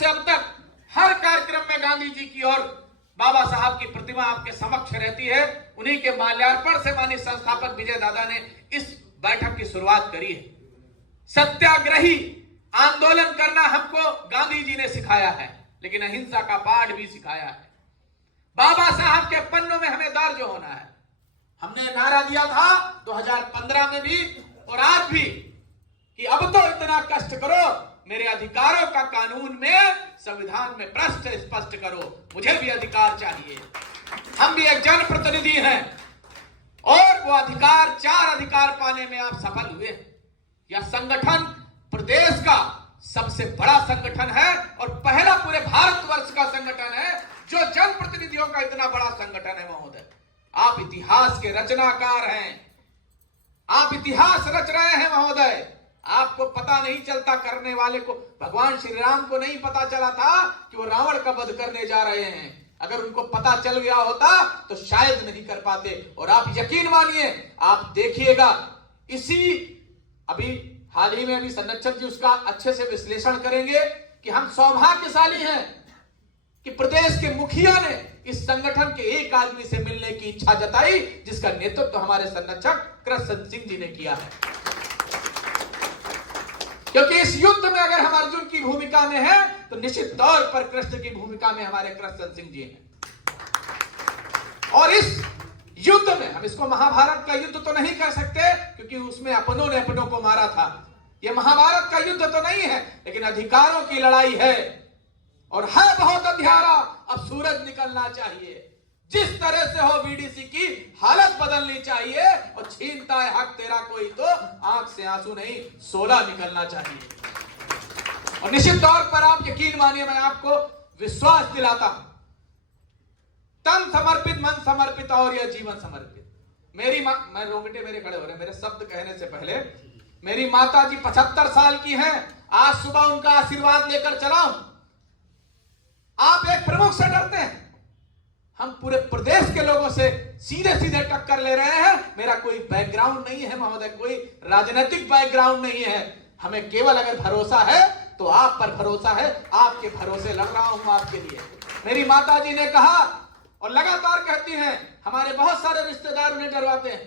से अब तक हर कार्यक्रम में गांधी जी की और बाबा साहब की प्रतिमा आपके समक्ष रहती है। उन्हीं के माल्यार्पण से माननीय संस्थापक विजय दादा ने इस बैठक की शुरुआत करी है। सत्याग्रही आंदोलन करना हमको गांधी जी ने सिखाया है, लेकिन अहिंसा का पाठ भी सिखाया है। बाबा साहब के पन्नों में हमें दर्ज होना है। हमने नारा दिया था 2015 में भी और आज भी कि अब तो इतना कष्ट करो, मेरे अधिकारों का कानून में, संविधान में प्रश्न स्पष्ट करो, मुझे भी अधिकार चाहिए। हम भी एक जनप्रतिनिधि हैं और वो अधिकार, 4 अधिकार पाने में आप सफल हुए। यह संगठन प्रदेश का सबसे बड़ा संगठन है और पहला पूरे भारतवर्ष का संगठन है जो जनप्रतिनिधियों का इतना बड़ा संगठन है। महोदय, आप इतिहास के रचनाकार हैं, आप इतिहास रच रहे हैं महोदय। आपको पता नहीं चलता, करने वाले को, भगवान श्री राम को नहीं पता चला था कि वो रावण का वध करने जा रहे हैं। अगर उनको पता चल गया होता तो शायद नहीं कर पाते। और आप यकीन मानिए, आप देखिएगा, इसी अभी हाल ही में अभी संरक्षक जी उसका अच्छे से विश्लेषण करेंगे कि हम सौभाग्यशाली हैं कि प्रदेश के मुखिया ने इस संगठन के एक आदमी से मिलने की इच्छा जताई, जिसका नेतृत्व हमारे संरक्षक कृष्ण सिंह जी ने किया है। क्योंकि इस युद्ध में अगर हम अर्जुन की भूमिका में हैं, तो निश्चित तौर पर कृष्ण की भूमिका में हमारे कृष्ण सिंह जी हैं। और इस युद्ध में, हम इसको महाभारत का युद्ध तो नहीं कह सकते क्योंकि उसमें अपनों ने अपनों को मारा था। यह महाभारत का युद्ध तो नहीं है, लेकिन अधिकारों की लड़ाई है और है बहुत अंधियारा, अब सूरज निकलना चाहिए। जिस तरह से हो बीडीसी की हालत बदलनी चाहिए और छीनता है हक तेरा कोई तो आंख से आंसू नहीं, 16 निकलना चाहिए। और निश्चित तौर पर आप यकीन मानिए, मैं आपको विश्वास दिलाता हूं, तन समर्पित, मन समर्पित और यह जीवन समर्पित। मेरी मां, मैं रोंगटे मेरे खड़े हो रहे मेरे शब्द कहने से पहले, मेरी माता जी 75 साल की हैं। आज सुबह उनका आशीर्वाद लेकर चला हूं। आप एक प्रमुख से डरते हैं, हम पूरे प्रदेश के लोगों से सीधे सीधे टक्कर ले रहे हैं। मेरा कोई बैकग्राउंड नहीं है महोदय, कोई राजनीतिक बैकग्राउंड नहीं है। हमें केवल अगर भरोसा है तो आप पर भरोसा है, आपके भरोसे लड़ रहा हूं आपके लिए। मेरी माता जी ने कहा और लगातार कहती हैं, हमारे बहुत सारे रिश्तेदार उन्हें डरवाते हैं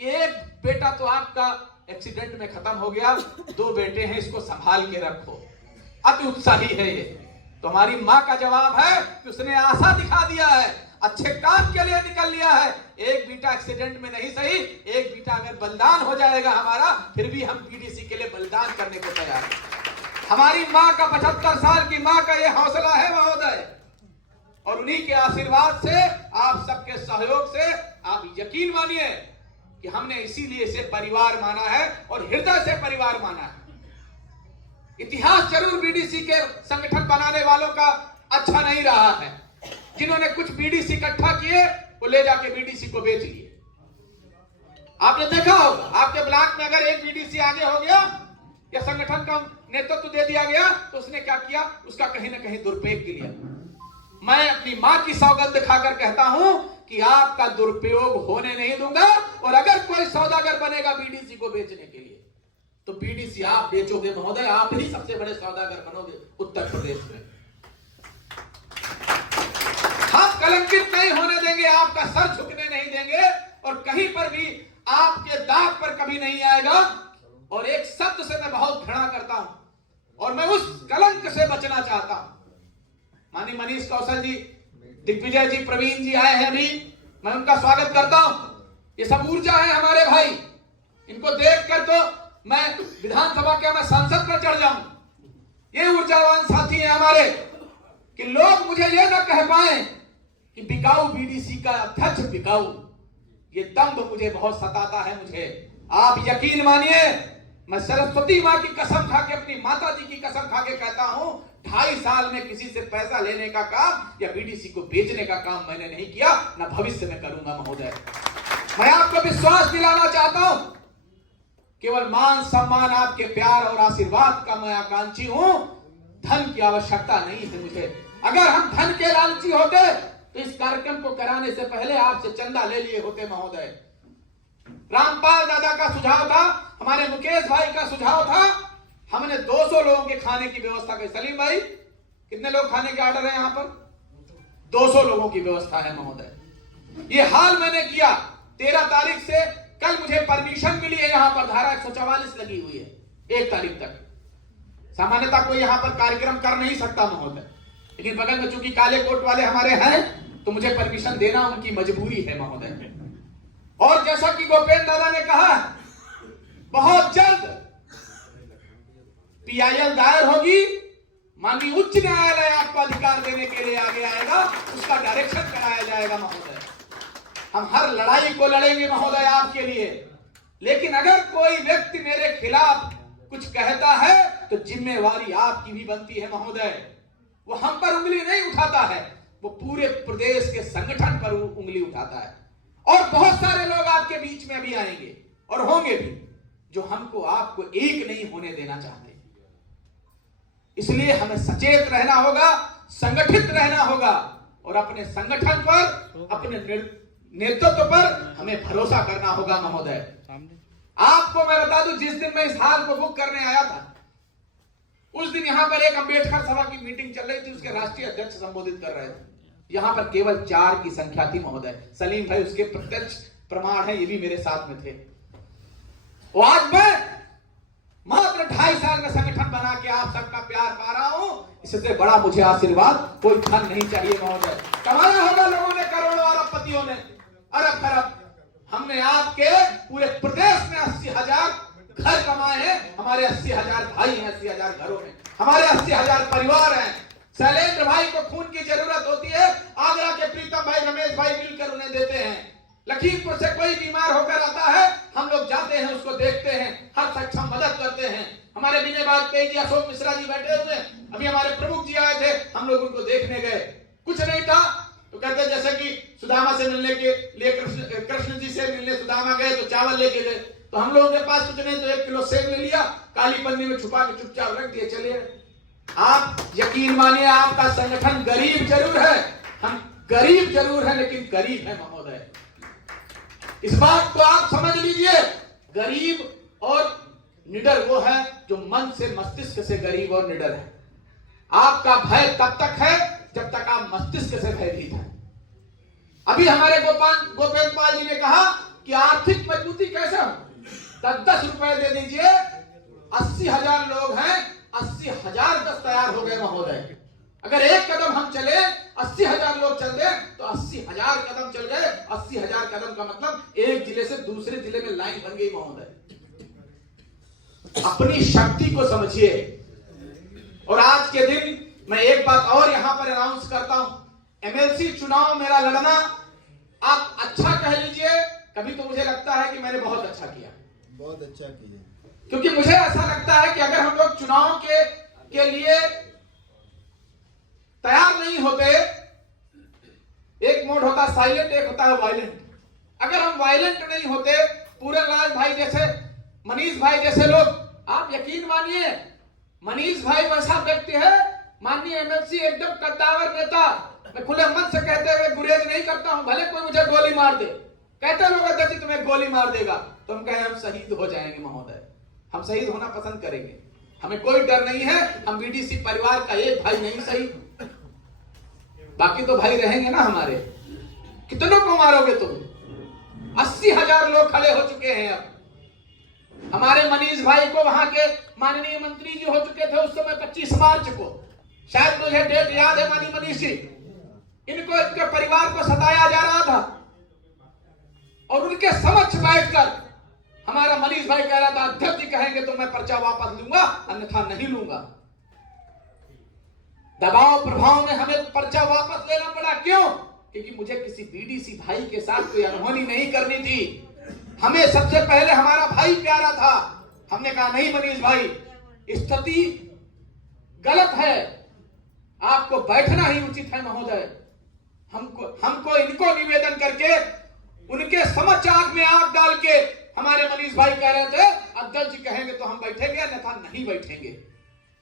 कि एक बेटा तो आपका एक्सीडेंट में खत्म हो गया, 2 बेटे हैं, इसको संभाल के रखो। अति उत्साही है ये। तो हमारी मां का जवाब है कि उसने आशा दिखा दिया है, अच्छे काम के लिए निकल लिया है। एक बेटा एक्सीडेंट में नहीं सही, एक बेटा अगर बलिदान हो जाएगा हमारा, फिर भी हम बीडीसी के लिए बलिदान करने को तैयार हैं। हमारी मां का 75 साल की मां का यह हौसला है महोदय, और उन्हीं के आशीर्वाद से, आप सबके सहयोग से, आप यकीन मानिए कि हमने इसीलिए इसे परिवार माना है और हृदय से परिवार माना है। इतिहास जरूर बीडीसी के संगठन बनाने वालों का अच्छा नहीं रहा है। जिन्होंने कुछ बीडीसी इकट्ठा किए, वो ले जाके बीडीसी को बेच लिए। आपने देखा होगा, आपके ब्लॉक में अगर एक बीडीसी आगे हो गया या संगठन का नेतृत्व दे दिया गया, तो उसने क्या किया, उसका कहीं ना कहीं दुरुपयोग किया। मैं अपनी मां की सौगंध खाकर कहता हूं कि आपका दुरुपयोग होने नहीं दूंगा। और अगर कोई सौदागर बनेगा बीडीसी को बेचने के लिए, तो बीडीसी आप बेचोगे महोदय, आप ही सबसे बड़े सौदागर बनोगे उत्तर प्रदेश में। हम कलंकित नहीं होने देंगे, आपका सर झुकने नहीं देंगे और कहीं पर भी आपके दाग पर कभी नहीं आएगा। और एक शब्द से मैं बहुत घृणा करता हूं और मैं उस कलंक से बचना चाहता हूं। माननीय मनीष कौशल जी, दिग्विजय जी, प्रवीण जी आए हैं अभी, मैं उनका स्वागत करता हूं। ये सब ऊर्जा है हमारे भाई, इनको देखकर तो मैं विधानसभा के, मैं संसद पर चढ़ जाऊं। ये ऊर्जावान साथी हैं हमारे कि लोग मुझे ये ना कह पाए कि बिकाऊ बीडीसी का अध्यक्ष बिकाऊ। ये दम्भ मुझे बहुत सताता है मुझे। आप यकीन मानिए, मैं सरस्वती मां की कसम खा के, अपनी माता जी की कसम खा के कहता हूं, 2.5 साल में किसी से पैसा लेने का काम या बीडीसी को बेचने का काम मैंने नहीं किया, ना भविष्य में करूंगा महोदय। मैं आपको विश्वास दिलाना चाहता हूं, केवल मान सम्मान, आपके प्यार और आशीर्वाद का मैं आकांक्षी हूं। धन की आवश्यकता नहीं है मुझे। अगर हम धन के लालची होते तो इस कार्यक्रम को कराने से पहले आपसे चंदा ले लिए होते महोदय। रामपाल दादा का सुझाव था, हमारे मुकेश भाई का सुझाव था, हमने 200 लोगों के खाने की व्यवस्था की। सलीम भाई, कितने लोग खाने के ऑर्डर है यहाँ पर? 200 लोगों की व्यवस्था है महोदय। ये हाल मैंने किया 13 तारीख से, कल मुझे परमिशन मिली है, यहाँ पर धारा 144 लगी हुई है 1 तारीख तक। सामान्यतः कोई यहाँ पर कार्यक्रम कर नहीं सकता महोदय, लेकिन बगल में चूंकि काले कोट वाले हमारे हैं तो मुझे परमिशन देना उनकी मजबूरी है महोदय। और जैसा कि गोपेंद्र दादा ने कहा, बहुत जल्द PIL दायर होगी, माननीय उच्च न्यायालय आपको अधिकार देने के लिए आगे आएगा, उसका डायरेक्शन कराया जाएगा महोदय। हम हर लड़ाई को लड़ेंगे महोदय आपके लिए, लेकिन अगर कोई व्यक्ति मेरे खिलाफ कुछ कहता है तो जिम्मेवारी आपकी भी बनती है महोदय। वो हम पर उंगली नहीं उठाता है, वो पूरे प्रदेश के संगठन पर उंगली उठाता है। और बहुत सारे लोग आपके बीच में भी आएंगे और होंगे भी, जो हमको आपको एक नहीं होने देना चाहते। इसलिए हमें सचेत रहना होगा, संगठित रहना होगा, और अपने संगठन पर, अपने नेतृत्व पर हमें भरोसा करना होगा महोदय। आपको मैं बता दूं, जिस दिन मैं इस हाल को बुक करने आया था, उस दिन यहां पर एक अंबेडकर सभा की मीटिंग चल रही थी, उसके राष्ट्रीय अध्यक्ष संबोधित कर रहे थे। यहां पर केवल 4 की संख्या थी महोदय। सलीम भाई उसके प्रत्यक्ष प्रमाण है, ये भी मेरे साथ में थे। और आज मैं मात्र 2.5 साल में संगठन बना के आप सबका प्यार पा रहा हूं। इससे बड़ा मुझे आशीर्वाद कोई धन नहीं चाहिए महोदय। कमाया होगा लोगों ने करोड़ों, अरबपतियों ने अरब खरब। हमने आपके पूरे प्रदेश में 80,000 घर कमाए हैं। हमारे 80,000 भाई हैं, 80,000 घरों में हमारे 80,000 परिवार हैं। शैलेंद्र भाई को खून की जरूरत होती है, आगरा के प्रीतम भाई, रमेश भाई मिलकर उन्हें देते हैं। लखीमपुर से कोई बीमार होकर आता है, हम लोग जाते हैं, उसको देखते हैं, हर सक्षम मदद करते हैं। हमारे विनयबाद पे जी अशोक मिश्रा जी बैठे हुए, अभी हमारे प्रमुख जी आए थे, हम लोग उनको देखने गए। कुछ नहीं था तो कहते जैसे कि सुदामा से मिलने के लिए कृष्ण जी से मिलने सुदामा गए तो चावल लेके गए, तो हम लोगों के पास कुछ नहीं तो 1 किलो सेब ले लिया, काली पन्नी में छुपा के चुपचाप रख दिए, चलिए। आप यकीन मानिए, आपका संगठन गरीब जरूर है, हम गरीब जरूर है, लेकिन गरीब है महोदय। इस बात को आप समझ लीजिए। गरीब और निडर वो है जो मन से, मस्तिष्क से गरीब और निडर है। आपका भय तब तक है जब तक आप मस्तिष्क से भयभीत हैं। अभी हमारे गोपेंद्र पाल जी ने कहा कि आर्थिक मजबूती कैसे हो, 10-10 रुपए दे दीजिए। 80,000 लोग हैं, 80,000 10 तैयार हो गए महोदय। अगर एक कदम हम चले, 80,000 लोग चल दे तो 80,000 कदम चल गए। 80,000 कदम का मतलब एक जिले से दूसरे जिले में लाइन बन गई महोदय। अपनी शक्ति को समझिए। और आज के दिन मैं एक बात और यहां पर अनाउंस करता हूं, MLC चुनाव मेरा लड़ना, आप अच्छा कह लीजिए, कभी तो मुझे लगता है कि मैंने बहुत अच्छा किया, बहुत अच्छा किया, क्योंकि मुझे ऐसा लगता है कि अगर हम लोग चुनाव के लिए तैयार नहीं होते, एक मोड होता है साइलेंट, एक होता है वायलेंट। अगर हम वायलेंट नहीं होते, पूरनलाल भाई जैसे, मनीष भाई जैसे लोग, आप यकीन मानिए मनीष भाई वैसा व्यक्ति है, माननीय MLC एकदम कद्दावर नेता। मैं खुले मन से कहते हुए गुरेज नहीं करता हूं, भले कोई मुझे गोली मार दे। कहते लोग अध्यक्ष जी तुम्हें गोली मार देगा तो हम कहें हम शहीद हो जाएंगे महोदय, हम शहीद होना पसंद करेंगे, हमें कोई डर नहीं है। हम BDC परिवार का एक भाई नहीं सही, बाकी तो भाई रहेंगे ना हमारे। कितनों को मारोगे तुम? 80,000 लोग खड़े हो चुके हैं। अब हमारे मनीष भाई को वहां के माननीय मंत्री जी हो चुके थे उस समय 25 मार्च को, शायद मुझे डेट याद है माननीय मनीष जी। इनको, इनके परिवार को सताया जा रहा था और उनके समक्ष बैठकर हमारा मनीष भाई कह रहा था अध्यक्ष जी कहेंगे तो मैं पर्चा वापस लूंगा, अन्यथा नहीं लूंगा। दबाव प्रभाव में हमें पर्चा वापस लेना पड़ा। क्यों? क्योंकि मुझे किसी BDC भाई के साथ कोई अनहोनी नहीं करनी थी। हमें सबसे पहले हमारा भाई प्यारा था। हमने कहा नहीं मनीष भाई, स्थिति गलत है, आपको बैठना ही उचित है महोदय। हमको इनको निवेदन करके, उनके समक्ष आग में आग डाल के हमारे मनीष भाई कह रहे थे अध्यक्ष जी कहेंगे तो हम बैठेंगे, अन्यथा नहीं बैठेंगे।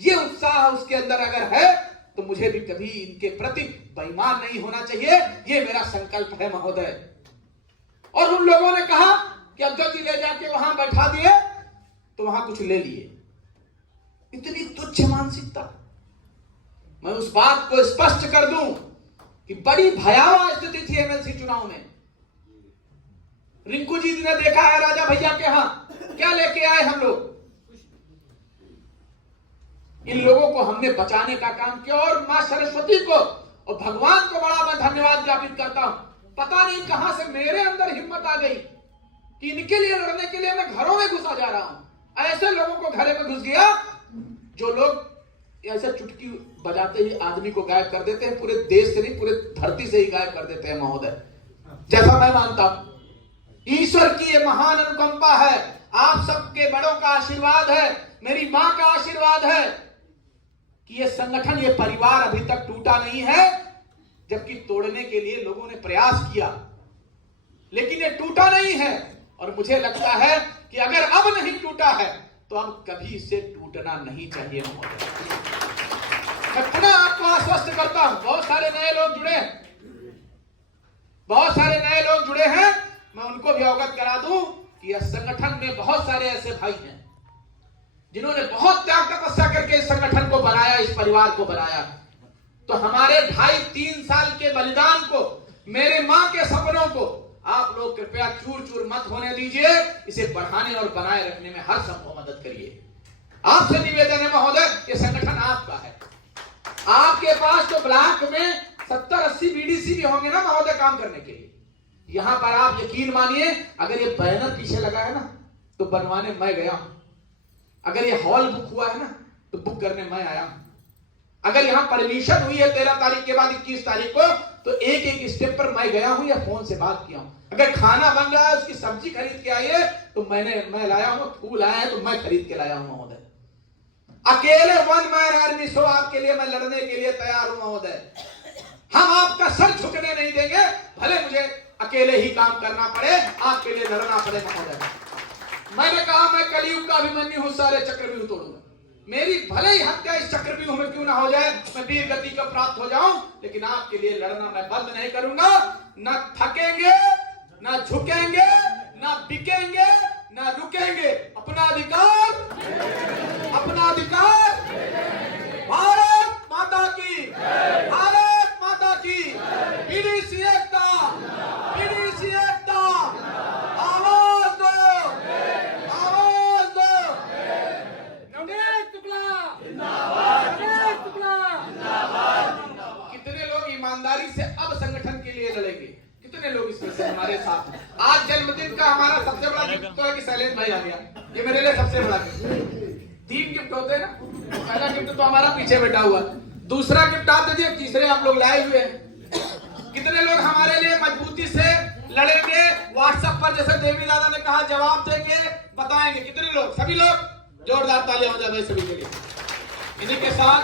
ये उत्साह उसके अंदर अगर है तो मुझे भी कभी इनके प्रति बेईमान नहीं होना चाहिए, ये मेरा संकल्प है महोदय। और उन लोगों ने कहा कि अध्यक्ष जी ले जाके वहां बैठा दिए तो वहां कुछ ले लिए। इतनी तुच्छ मानसिकता, मैं उस बात को स्पष्ट कर दूं कि बड़ी भयावह स्थिति थी एमएलसी चुनाव में। रिंकू जी ने देखा है राजा भैया के यहां क्या लेके आए हम लोग। इन लोगों को हमने बचाने का काम किया और मां सरस्वती को और भगवान को बड़ा मैं धन्यवाद ज्ञापित करता हूं। पता नहीं कहां से मेरे अंदर हिम्मत आ गई कि इनके लिए लड़ने के लिए मैं घरों में घुसा जा रहा हूं। ऐसे लोगों को घरे में घुस गया जो लोग ऐसे चुटकी बजाते ही आदमी को गायब कर देते हैं, पूरे देश से नहीं पूरे धरती से ही गायब कर देते हैं महोदय। जैसा मैं मानता हूं ईश्वर की ये महान अनुकंपा है, आप सबके बड़ों का आशीर्वाद है, मेरी मां का आशीर्वाद है कि ये संगठन ये परिवार अभी तक टूटा नहीं है, जबकि तोड़ने के लिए लोगों ने प्रयास किया लेकिन ये टूटा नहीं है। और मुझे लगता है कि अगर अब नहीं टूटा है तो अब कभी इसे टूटना नहीं चाहिए महोदय। मैं पुनः आपको आश्वस्त करता हूं, बहुत सारे नए लोग जुड़े हैं, मैं उनको भी अवगत करा दूं कि इस संगठन में बहुत सारे ऐसे भाई हैं जिन्होंने बहुत त्याग तपस्या करके इस संगठन को बनाया, इस परिवार को बनाया। तो हमारे 2.5-3 साल के बलिदान को, मेरे मां के सपनों को आप लोग कृपया चूर चूर मत होने दीजिए, इसे बढ़ाने और बनाए रखने में हर संभव मदद करिए। आपसे निवेदन है महोदय, ये संगठन आपका है। आपके पास तो ब्लॉक में 70-80 बीडीसी भी होंगे ना महोदय काम करने के लिए। यहां पर आप यकीन मानिए अगर ये बैनर पीछे लगा है ना तो बनवाने मैं गया हूं। अगर ये हॉल बुक हुआ है ना तो बुक करने मैं आया हूं। अगर यहां परमिशन हुई है 13 तारीख के बाद 21 तारीख को तो एक स्टेप पर मैं गया हूं या फोन से बात किया हूं। अगर खाना बन रहा है उसकी सब्जी खरीद के आइए तो मैं लाया हूं, फूल आया है तो मैं खरीद के लाया हूं महोदय। अकेले वन मैन आर्मी शो आपके लिए मैं लड़ने के लिए तैयार हूं महोदय। हम आपका सर झुकने नहीं देंगे, भले मुझे अकेले ही काम करना पड़े, आपके लिए लड़ना पड़े महोदय। मैंने कहा मैं कलयुग का अभिमन्यु हूं, सारे चक्रव्यूह तोड़ूंगा। मेरी भले ही हत्या इस चक्रव्यूह में क्यों ना हो जाए, मैं वीर गति का प्राप्त हो जाऊं, लेकिन आपके लिए लड़ना मैं बंद नहीं करूंगा। न थकेंगे, न झुकेंगे, न बिकेंगे, न रुकेंगे। अपना अधिकार भारत माता की, भारत माता की। बीडीसी एकता, बीडीसी एकता, आवाज दो, आवाज दो। कितने लोग ईमानदारी से अब संगठन के लिए लड़ेंगे? कितने लोग इसमें से हमारे साथ हैं? आज जन्मदिन का हमारा सबसे बड़ा गिफ्ट तो है कि शैलेश भाई आ गया। ये मेरे लिए सबसे बड़ा गिफ्ट। 3 गिफ्ट होते हैं ना, पहला गिफ्ट तो हमारा पीछे बैठा हुआ, दूसरा गिफ्ट आप दीजिए, तीसरे आप लोग लाए हुए हैं। कितने लोग हमारे लिए मजबूती से लड़ेंगे? व्हाट्सएप पर जैसे देवी दादा ने कहा जवाब देंगे, बताएंगे। कितने लोग? सभी लोग जोरदार तालियां हो जाए सभी के लिए। इन्हीं के साथ